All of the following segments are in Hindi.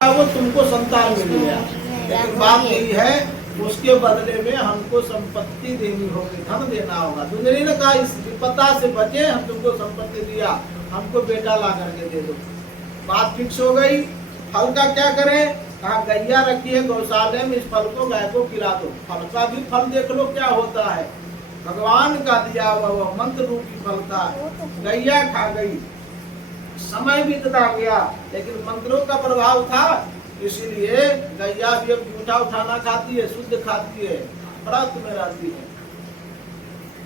वो तुमको संतान मिल गया, लेकिन बात यही है उसके बदले में हमको संपत्ति देनी होगी, धन देना होगा। दुंदरी ने कहा इस विपदा से बचे, हम तुमको संपत्ति दिया, हमको बेटा ला करके दे दो। बात फिक्स हो गई। फल का क्या करें? कहा गैया रखी है गौशाले में, इस फल को गाय को खिला दो। फल का भी फल देख लो क्या होता है, भगवान का दिया हुआ वो मंत्र रूपी फल था। गैया खा गई, समय बीतता गया, लेकिन मंत्रों का प्रभाव था, इसीलिए गैया भी अब जूठा उठाना खाती है, शुद्ध खाती है, व्रत में रहती है।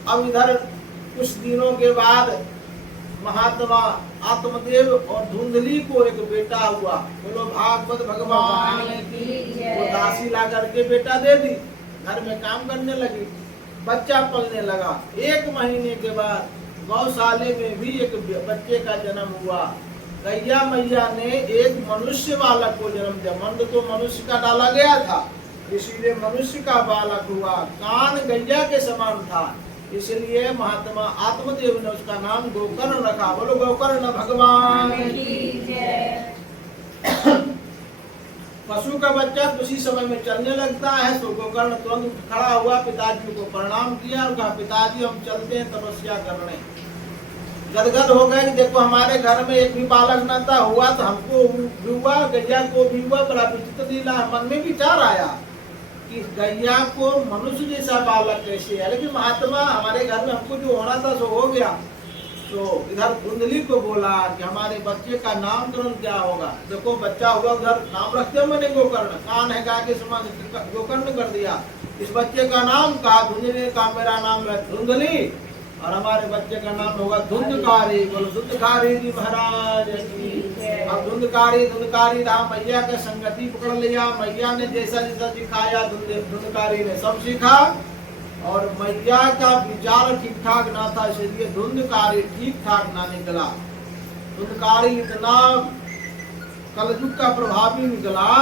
अब इधर कुछ दिनों के बाद महात्मा आत्मदेव और धुंधली को एक बेटा हुआ। बोलो भागवत भगवान की। वो दासी ला करके बेटा दे दी, घर में काम करने लगी, बच्चा पलने लगा। 1 महीने के बाद गौशाले में भी एक बच्चे का जन्म हुआ। गैया मैया ने एक मनुष्य बालक को जन्म दिया। मंद तो मनुष्य का डाला गया था, इसीलिए मनुष्य का बालक हुआ। कान गैया के समान था, इसलिए महात्मा आत्मदेव ने उसका नाम गोकर्ण रखा। बोलो गोकर्ण भगवान की जय। पशु का बच्चा उसी समय में चलने लगता है, तो गोकर्ण तुरंत खड़ा हुआ, पिताजी को प्रणाम किया और कहा पिताजी हम चलते हैं तपस्या करने। गदगद हो गए, देखो हमारे घर में एक भी बालक न था, हुआ तो हमको भी हुआ, गैया को भी हुआ। बड़ा विचित्र लीला। मन में विचार आया कि गैया को मनुष्य जैसा बालक कैसे है, लेकिन महात्मा हमारे घर में हमको जो होना था सो हो गया। तो इधर धुंधली को बोला कि हमारे बच्चे का नामकरण क्या होगा। देखो बच्चा हुआ, उधर नाम रखते मैंने गोकर्ण, कान है गाय के समान, गोकर्ण कर दिया। इस बच्चे का नाम कहा, धुंधली ने कहा मेरा नाम है धुंधली और हमारे बच्चे का नाम होगा धुंधकारी। बोलो धुंधकारी जी महाराज की। अब धुंधकारी राम मैया का संगति पकड़ लिया। मैया ने जैसा जैसा सिखाया धुंधकारी ने सब सीखा, और मैया का विचार ठीक ठाक ना था, इसलिए धुंधकारी ठीक ठाक ना निकला। धुंधकारी इतना कलयुग का प्रभावी निकला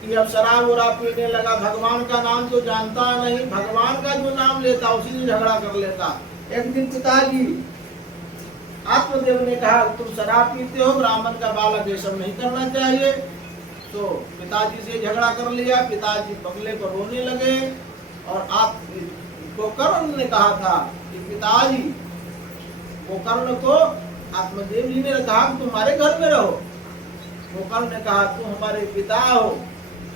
कि अब शराब वराब पीने लगा। भगवान का नाम तो जानता नहीं, भगवान का जो नाम लेता उसी से झगड़ा कर लेता। एक दिन पिताजी आत्मदेव ने कहा तुम शराब पीते हो, ब्राह्मण का बालक ये सब नहीं करना चाहिए। तो पिताजी से झगड़ा कर लिया। पिताजी बंगले पर रोने लगे, और गोकर्ण ने कहा था कि पिताजी, गोकर्ण को आत्मदेव जी ने कहा तुम्हारे घर में रहो। गोकर्ण ने कहा तुम हमारे पिता हो,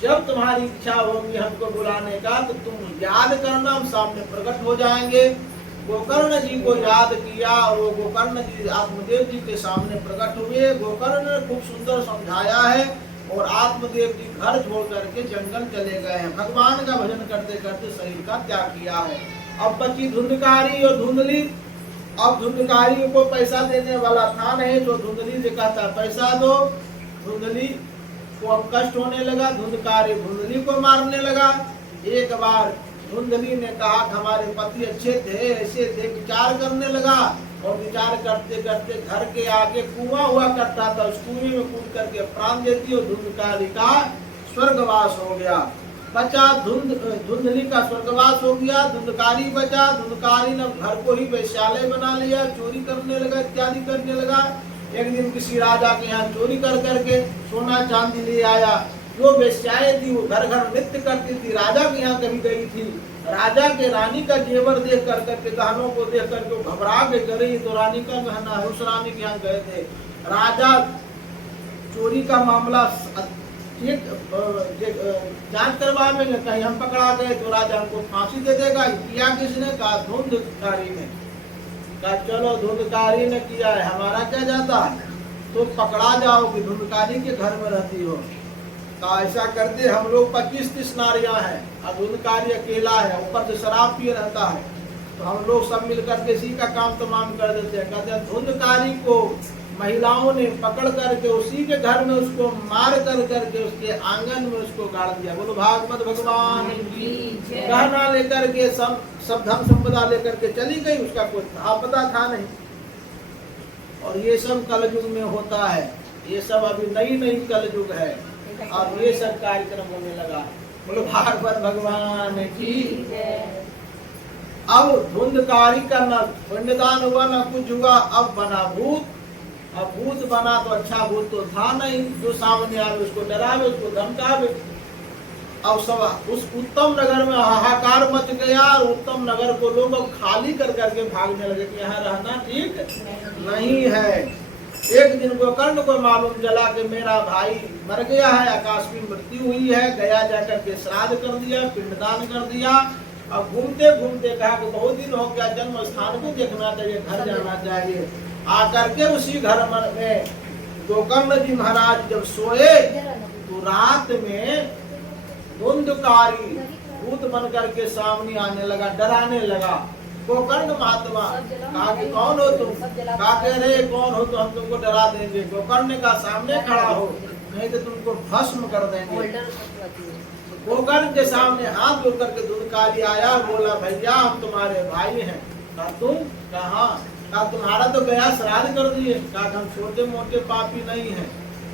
जब तुम्हारी इच्छा होगी हमको बुलाने का तो तुम याद करना, हम सामने प्रकट हो जाएंगे। गोकर्ण जी को याद किया और वो गोकर्ण जी आत्मदेव जी के सामने प्रकट हुए। गोकर्ण ने खूब सुंदर समझाया है, और आत्मदेव जी घर छोड़ करके जंगल चले गए हैं। भगवान का भजन करते करते शरीर का त्याग किया है। अब बची धुंधकारी और धुंधली। अब धुंधकारी को पैसा देने वाला था नहीं, तो धुंधली से कहता पैसा दो। धुंधली को अब कष्ट होने लगा, धुंधकारी धुंधली को मारने लगा। एक बार धुंधली ने कहा हमारे पति अच्छे थे, ऐसे थे, विचार करने लगा, और विचार करते करते घर के आगे कुआं हुआ करता था, उस कुएं में कूद करके प्राण देती, और धुंधकारी का स्वर्गवास हो गया। बचा धुंधली का स्वर्गवास हो गया, धुंधकारी बचा। धुंधकारी ने घर को ही वैश्यालय बना लिया, चोरी करने लगा, इत्यादि करने लगा। एक दिन किसी राजा के यहाँ चोरी कर करके सोना चांदी ले आया। जो वेश्याएं थी वो घर घर नृत्य करती थी, राजा के यहाँ कभी गई थी। राजा के रानी का जेवर देख कर करके, गहनों को देख करके घबरा के करे तो रानी का गहना है, उस रानी के यहाँ गए थे। राजा चोरी का मामला जांच करवाएंगे, कहीं हम पकड़ा गए तो राजा हमको फांसी दे देगा। किया किसने? कहा धुंधकारी ने। कहा चलो धुंधकारी ने किया है, हमारा क्या जाता है, तो पकड़ा जाओगे, धुंधकारी के घर में रहती हो। तो ऐसा करते हम लोग 25-30 नारियां हैं, और धुंधकारी अकेला है, ऊपर से शराब पिए रहता है। तो हम लोग सब मिलकर के इसी का काम तमाम कर देते हैं। कहते हैं धुंधकारी को महिलाओं ने पकड़ करके उसी के घर में उसको मार कर करके उसके आंगन में उसको गाड़ दिया। बोलो भागवत भगवान की। गहना लेकर के सब धन संपदा लेकर के चली गई, उसका कोई पता था नहीं। और ये सब कलयुग में होता है, ये सब अभी नई कलयुग है, और ये सब कार्यक्रम होने लगा। बोलो भागवत भगवान की। अब धुंधकारी का न पिंडदान हुआ न कुछ हुआ, अब बना भूत, अब भूत बना तो अच्छा भूत तो था नहीं, जो सामने आवे उसको डरावे, उसको धमकावे। अब सब उस उत्तम नगर में हाहाकार मच गया, और उत्तम नगर को लोग अब खाली कर करके भागने लगे कि यहाँ रहना ठीक नहीं है। एक दिन गोकर्ण को मालूम चला कि मेरा भाई मर गया है, आकस्मिक मृत्यु हुई है। गया जाकर के श्राद्ध कर दिया, पिंडदान कर दिया। अब घूमते घूमते कहा कि बहुत दिन हो गया, जन्म स्थान को देखना चाहिए, घर जाना चाहिए। आकर के उसी घर में गोकर्ण जी महाराज जब सोए तो रात में धुंधकारी भूत बन करके सामने आने लगा, डराने लगा। गोकर्ण महात्मा कहा कि कौन हो तुम? कहा कि अरे कौन हो तो हम तुमको डरा देंगे। गोकर्ण ने कहा सामने खड़ा हो, नहीं तो तुमको भस्म कर देंगे। गोकर्ण के सामने हाथ जोड़ करके धुंधकारी आया, बोला भैया हम तुम्हारे भाई हैं। कहा तुम? कहा तुम्हारा तो गया श्राद्ध कर दिए। कहा हम छोटे मोटे पापी नहीं हैं।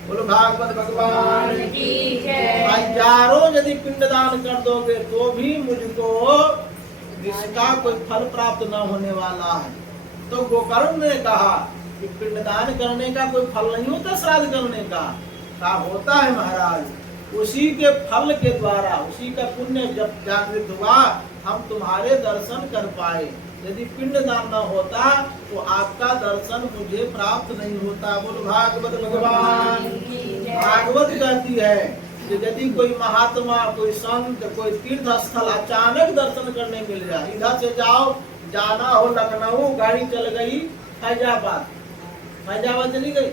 बोलो भागवत भगवान की जय। हजारों यदि पिंडदान कर दोगे तो भी मुझको इसका कोई फल प्राप्त न होने वाला है। तो गोकर्ण ने कहा कि पिंडदान करने का कोई फल नहीं होता, श्राद्ध करने का। कहा होता है महाराज, उसी के फल के द्वारा, उसी का पुण्य जब जागृत हुआ हम तुम्हारे दर्शन कर पाए। यदि पिंडदान न होता तो आपका दर्शन मुझे प्राप्त नहीं होता। बोलो भागवत भगवान। भागवत कहती है कि यदि कोई महात्मा, कोई संत, कोई तीर्थ स्थल अचानक दर्शन करने मिल जाए, इधर से जाओ, जाना हो लखनऊ, गाड़ी चल गई फैजाबाद चली गई,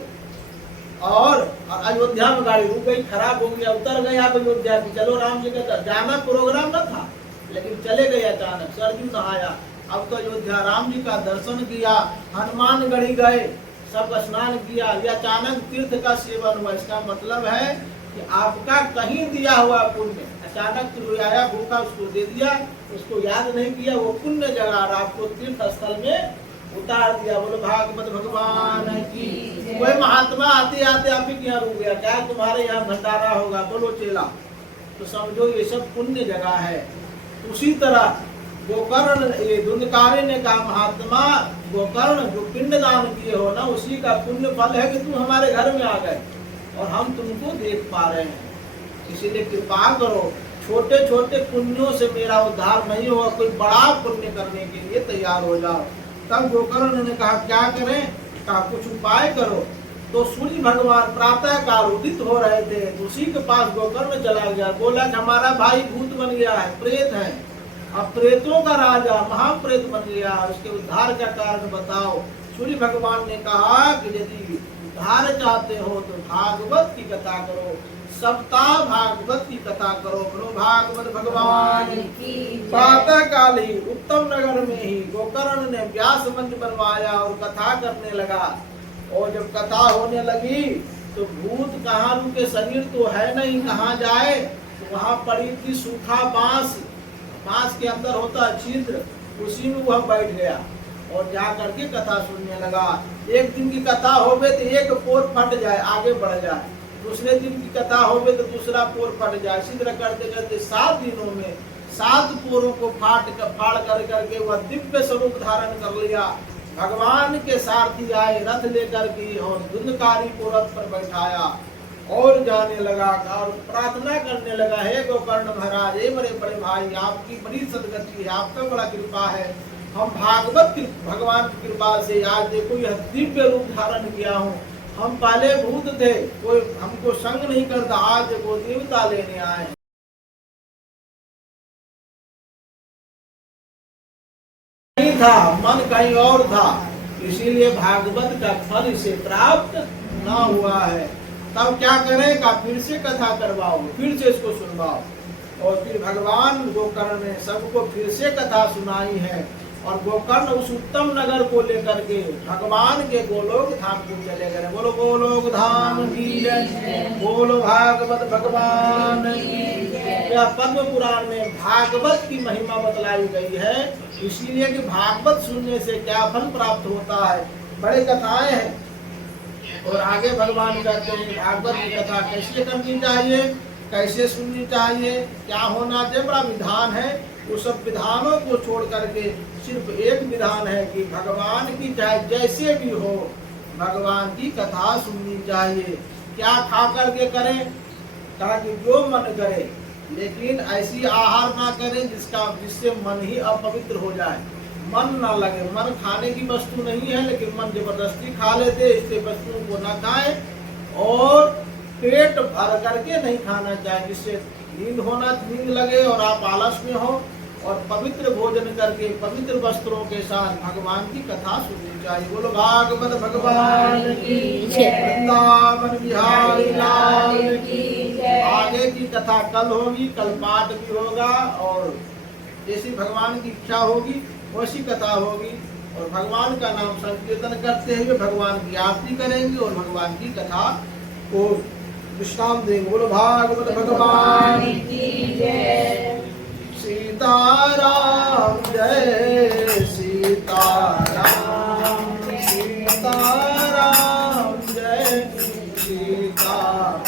और अयोध्या में गाड़ी रुक गई, खराब हो गया, उतर गए आप अयोध्या में, चलो राम जी का जाना प्रोग्राम न था, लेकिन चले गए अचानक, सरजू नहाया, अब तो अयोध्या राम जी का दर्शन किया, हनुमानगढ़ी गए, सब स्नान किया, या अचानक तीर्थ का सेवन हुआ। इसका मतलब है कि आपका कहीं दिया हुआ पुण्य अचानक कोई आया भूखा, उसको दे दिया, उसको याद नहीं किया, वो पुण्य जगह आपको तीर्थ स्थल में उतार दिया। बोलो भागवत भगवान की। कोई महात्मा आते आते आप ही यहाँ रुक गया, क्या तुम्हारे यहाँ भंडारा होगा, बोलो चेला, तो समझो ये सब पुण्य जगह है। उसी तरह गोकर्ण, ये धुंधकारी ने कहा महात्मा गोकर्ण जो पिंडदान किए हो ना, उसी का पुण्य फल है कि तुम हमारे घर में आ गए और हम तुमको देख पा रहे हैं, इसीलिए कृपा करो, छोटे छोटे पुण्यों से मेरा उद्धार नहीं होगा, कोई बड़ा पुण्य करने के लिए तैयार हो जाओ। तब गोकर्ण ने कहा क्या करें? कहा कुछ उपाय करो। तो सूर्य भगवान प्रातः काल उदित हो रहे थे, तो उसी के पास गोकर्ण चला गया, बोला कि हमारा भाई भूत बन गया है, प्रेत है, अब प्रेतों का राजा महाप्रेत बन गया, उसके उद्धार का कारण बताओ। सूर्य भगवान ने कहा कि यदि उद्धार चाहते हो तो भागवत की कथा करो, सप्ताह भागवत की कथा करो। बोलो भागवत भगवान की। प्रातः काल ही उत्तम नगर में ही गोकर्ण ने व्यास मंच बनवाया और कथा करने लगा। और जब कथा होने लगी तो भूत कहाँ रुके, शरीर तो है नहीं, कहाँ जाए, तो वहाँ पड़ी थी सूखा बांस, बांस के अंदर होता छिद्र, उसी में वह बैठ गया और जा करके कथा सुनने लगा। एक दिन की कथा होवे तो एक पोर फट जाए, आगे बढ़ जाए, दूसरे दिन की कथा होवे तो दूसरा पोर फट जाए, इसी तरह करते करते 7 दिनों में 7 पोरों को फाड़ कर करके वह दिव्य स्वरूप धारण कर लिया। भगवान के सारथी आए रथ लेकर के और धुंधकारी को रथ पर बैठाया और जाने लगा और प्रार्थना करने लगा, हे गोकर्ण महाराज, हे मेरे बड़े भाई, आपकी बड़ी सदगति है, आपका बड़ा कृपा है, हम भागवत भगवान की कृपा से आज देखो यह दिव्य रूप धारण किया हूँ। हम पहले भूत थे, कोई हमको संग नहीं करता, आज वो देवता लेने आए। नहीं था, मन कहीं और था, इसीलिए भागवत का फल इसे प्राप्त न हुआ है। तब क्या करेगा? फिर से कथा करवाओ, फिर से इसको सुनवाओ। और फिर भगवान गोकर्ण ने सबको फिर से कथा सुनाई है। और गोकर्ण उस उत्तम नगर को लेकर के भगवान के गोलोक धाम को चले गए। बोलो गोलोक धाम की जय, बोलो भागवत भगवान की जय। यह पद्म पुराण में भागवत की महिमा बतलाई गई है, इसीलिए कि भागवत सुनने से क्या फल प्राप्त होता है। बड़े कथाएं हैं और आगे भगवान कहते हैं भागवत की कथा कैसे करनी चाहिए, कैसे सुननी चाहिए, क्या होना चाहिए, बड़ा विधान है। वो सब विधानों को छोड़ करके सिर्फ एक विधान है कि भगवान की चाहे जैसे भी हो, भगवान की कथा सुननी चाहिए। क्या खा करके करें? कहा कि जो मन करे, लेकिन ऐसी आहार ना करें जिससे मन ही अपवित्र हो जाए, मन ना लगे। मन खाने की वस्तु नहीं है, लेकिन मन जबरदस्ती खा लेते, इससे वस्तुओं को ना खाएं। और पेट भर करके नहीं खाना चाहिए, जिससे नींद लगे और आप आलस में हो। और पवित्र भोजन करके पवित्र वस्त्रों के साथ भगवान की कथा सुननी चाहिए। बोलो भागवत भगवान की जय, वृंदावन बिहारी लाल की जय। आगे की कथा कल होगी, कल पाठ भी होगा, और जैसी भगवान की इच्छा होगी वैसी कथा होगी। और भगवान का नाम संकीर्तन करते हुए भगवान की आरती करेंगे और भगवान की कथा को विश्राम देंगे। बोलो भागवत भगवान की जय। सीताराम जय सीताराम, सीताराम जय सीताराम,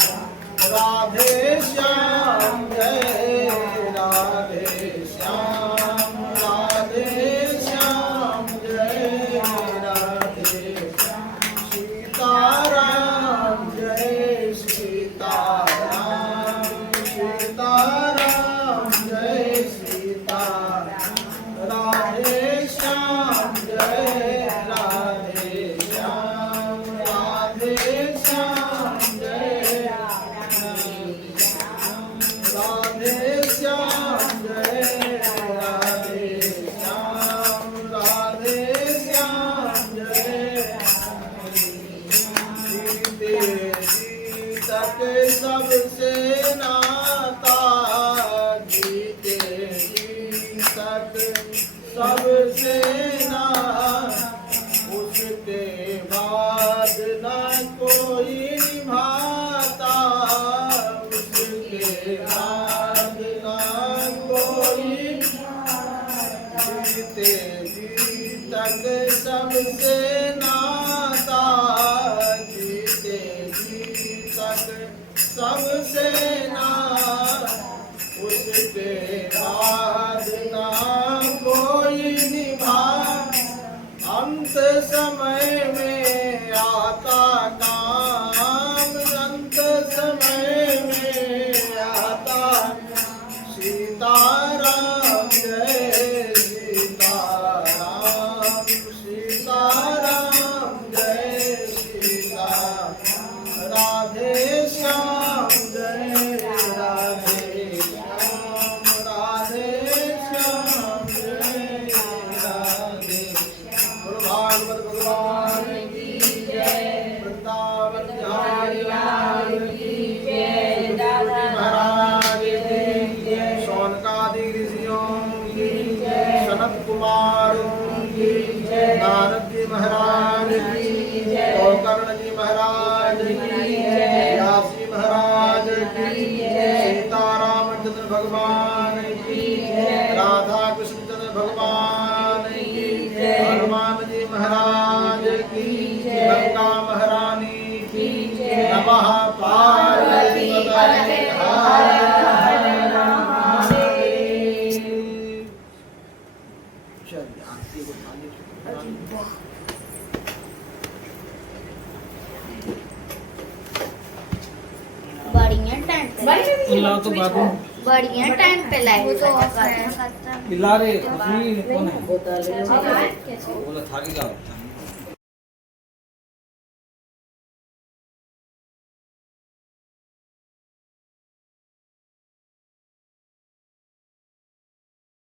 राधे श्याम जय राधे श्याम, राधे श्याम जय राधे श्याम, सीताराम जय सीताराम, सीताराम जय सीताराम, राधे श्याम जय राधे श्याम, राधे श्याम जय राधे श्याम, राधे श्याम जय राधे श्याम, राधे श्याम जय जीते जी तक सबसे नाता, जीते जी तक सबसे ना, उसके बाद न कोई निभाता, उसके बाद न कोई, जीते जी तक सबसे नाता, जीते जी तक सबसे ना, उसके बाद ना कोई निभा, अंत समय में आता काम, अंत समय में आता, सीताराम जय सीताराम, सीताराम जय सीताराम, राधे श्याम जय राधे श्याम, राधे श्याम जय राधे श्याम। भागवत भगवान की जय, वृंदावन बिहारी लाल की जय, दादा महाराज की जय, शौनकादि ऋषियों की जय, सनत कुमार की जय, नारद जी महाराज की जय, गोकर्ण जी महाराज की जय, व्यासी महाराज की जय, सीतारामचंद्र भगवान की जय, राधा कृष्ण चंद्र भगवान की जय, हनुमान जी महाराज की जय, गंगा महारानी की जय, नमः पार्वती पतये हर हर महादेव। चलिए आरती को थाली बढ़िया टेंट पे अल्लाह तो बाबू बढ़िया टेंट पे लाए तो खिला रे खुशी कौन है कैसे बोला थाली लाओ